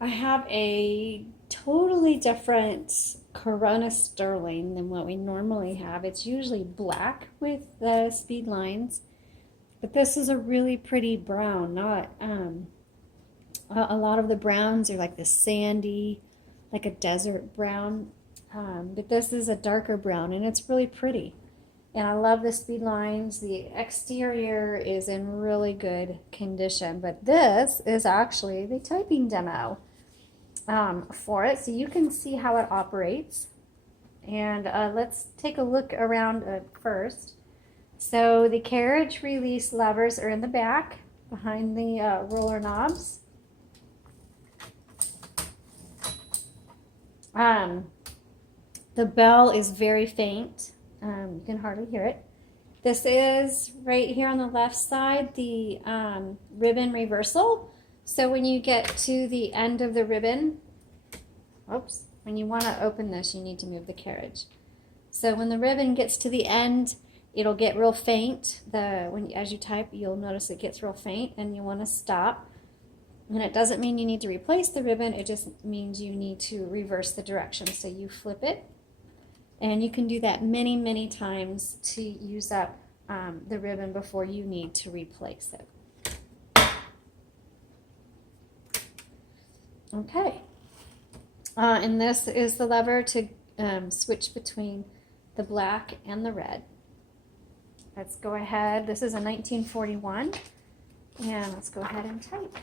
I have a totally different Corona Sterling than what we normally have. It's usually black with the speed lines, but this is a really pretty brown. Not a lot of the browns are like the sandy, like a desert brown, but this is a darker brown and it's really pretty. And I love the speed lines. The exterior is in really good condition, but this is actually the typing demo for it, so you can see how it operates. And let's take a look around first. So the carriage release levers are in the back behind the roller knobs. Um, the bell is very faint. You can hardly hear it. This is right here on the left side, the ribbon reversal. So when you get to the end of the ribbon, oops, when you want to open this, you need to move the carriage. So when the ribbon gets to the end, it'll get real faint. As you type, you'll notice it gets real faint and you want to stop. And it doesn't mean you need to replace the ribbon, it just means you need to reverse the direction. So you flip it, and you can do that many, many times to use up the ribbon before you need to replace it. Okay. And this is the lever to switch between the black and the red. Let's go ahead. This is a 1941, and let's go ahead and type.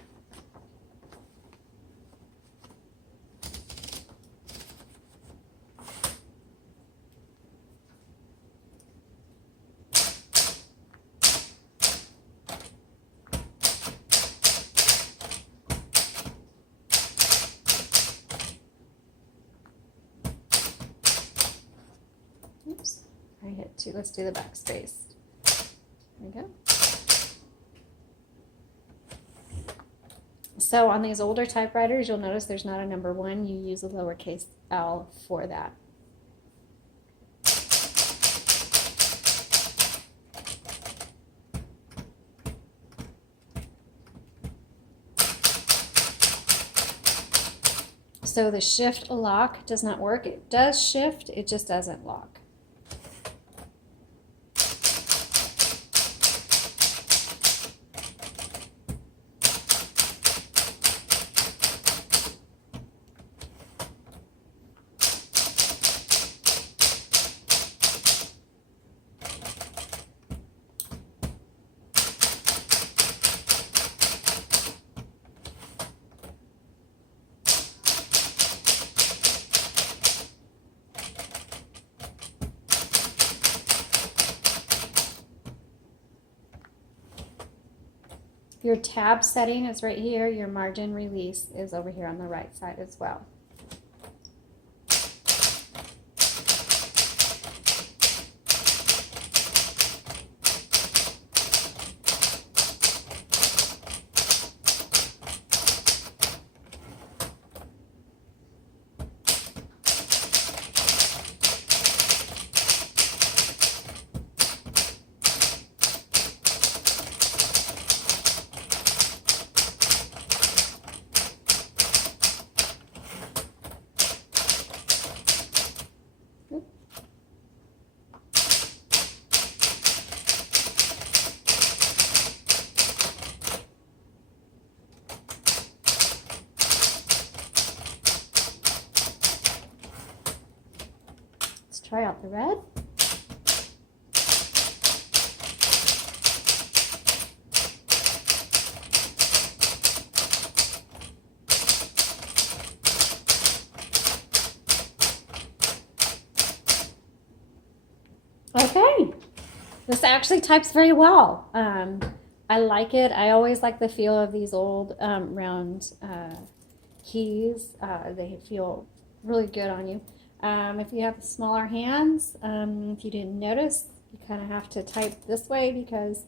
Oops, I hit 2. Let's do the backspace. There we go. So on these older typewriters, you'll notice there's not a number 1. You use a lowercase l for that. So the shift lock does not work. It does shift, it just doesn't lock. Your tab setting is right here. Your margin release is over here on the right side as well. Try out the red. Okay, this actually types very well. I like it. I always like the feel of these old round keys. They feel really good on you. If you have smaller hands, if you didn't notice, you kind of have to type this way because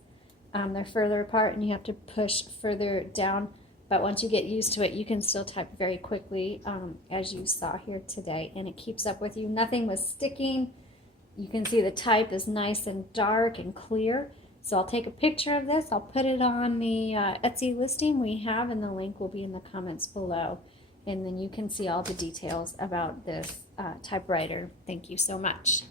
they're further apart and you have to push further down. But once you get used to it, you can still type very quickly, as you saw here today, and it keeps up with you. Nothing was sticking. You can see the type is nice and dark and clear. So I'll take a picture of this. I'll put it on the Etsy listing we have, and the link will be in the comments below. and then you can see all the details about this typewriter. Thank you so much.